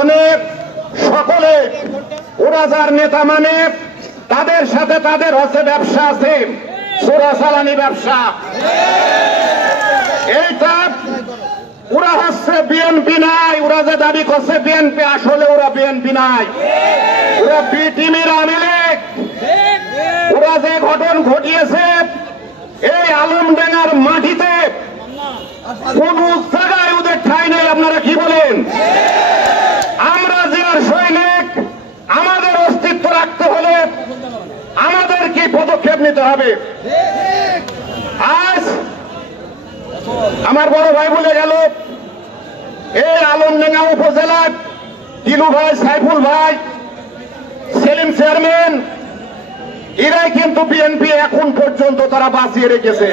নির্বাচনে সকলে ওরা যার নেতা মানে তাদের সাথে তাদের হচ্ছে ব্যবসা আছে, চোরাচালানি ব্যবসা। এইটা ওরা হচ্ছে বিএনপি নাই, ওরা যে দাবি করছে বিএনপি, আসলে ওরা বিএনপি নাই, ওরা বি টিমের আমিলে। ওরা যে ঘটন ঘটিয়েছে এই আলমডাঙ্গার মাটিতে কোন জায়গায় ওদের ঠাঁই নেই। আপনারা কি বলেন? আমরা জিয়ার সৈনিক, আমাদের অস্তিত্ব রাখতে হলে আমাদের কি পদক্ষেপ নিতে হবে? আজ আমার বড় ভাই বলে গেল, এই আলমডাঙ্গা উপজেলার দিলু ভাই, সাইফুল ভাই, সেলিম চেয়ারম্যান, এরাই কিন্তু বিএনপি এখন পর্যন্ত তারা বাঁচিয়ে রেখেছে।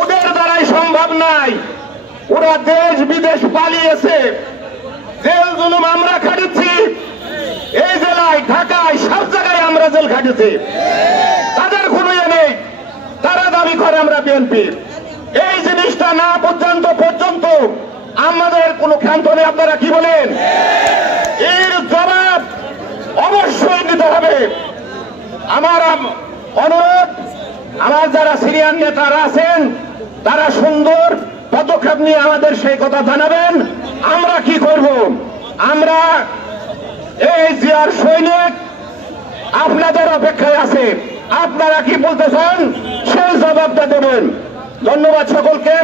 ওদের দ্বারাই সম্ভব নাই। ওরা দেশ বিদেশ পালিয়েছে, জেল জুলুম আমরা খাটিয়েছি, এই জেলায় ঢাকায় সব জায়গায় আমরা জেল খাটিয়েছি, তাদের কোনো ইয়ে নেই। তারা দাবি করে আমরা বিএনপি। এই জিনিসটা না পর্যন্ত আমাদের কোনো ক্ষান্ত নেই। আপনারা কি বলেন? এর জবাব অবশ্যই দিতে হবে। আমার অনুরোধ, আমার যারা সিনিয়র নেতারা আছেন তারা সুন্দর পদক্ষেপ নিয়ে আমাদের সেই কথা জানাবেন। আমরা কি করব? আমরা এই জিয়ার সৈনিক আপনাদের অপেক্ষায় আছে। আপনারা কি বলতে চান সেই জবাবটা দেবেন। ধন্যবাদ সকলকে।